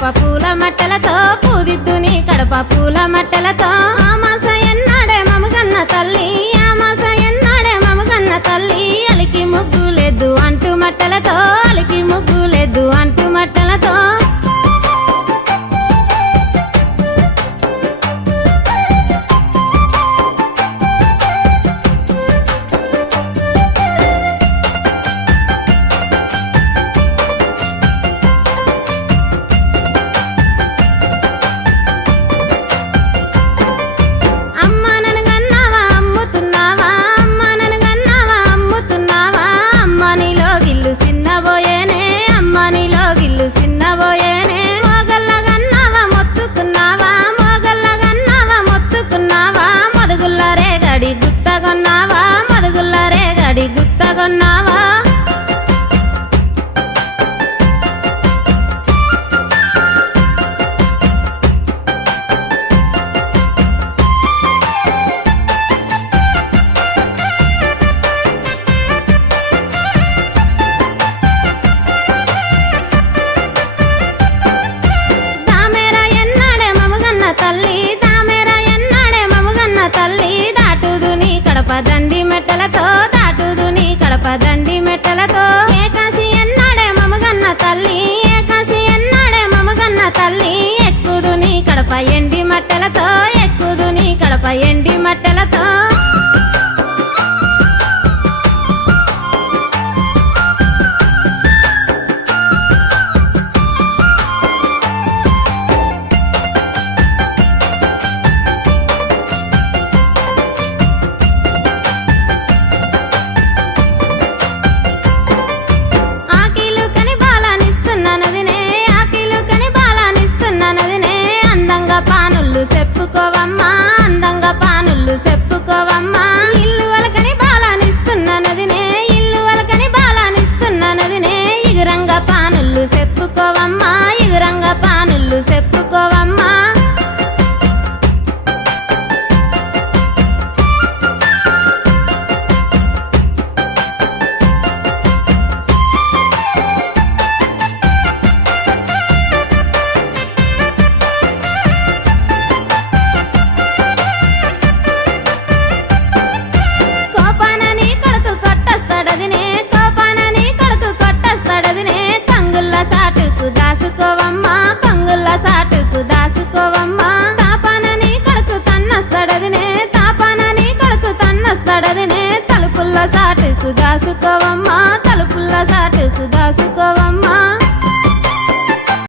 కడప పూల మట్టలతో పూదిద్దుని కడప పూల మట్టలతో. మాస ఎన్నాడే మమగన్న తల్లి. కొన్నావా? మదుగుల్లారే గడి గుత్తగొన్నా కడపదండి మెట్టలతో దాటుదుని కడపదండి మెట్టలతో. ఏకాశి ఎన్నాడే మమగన్న తల్లి ఏకాశి ఎన్నాడే మమగన్న తల్లి ఎక్కుదుని కడప ఎండి మెట్టలతో. చెప్పుకోవమ్మా అందంగా పానులు చెప్పుకోవమ్మా. దాసుకోవమ్మా తలుపుల సాటుకు దాసుకోవమ్మా.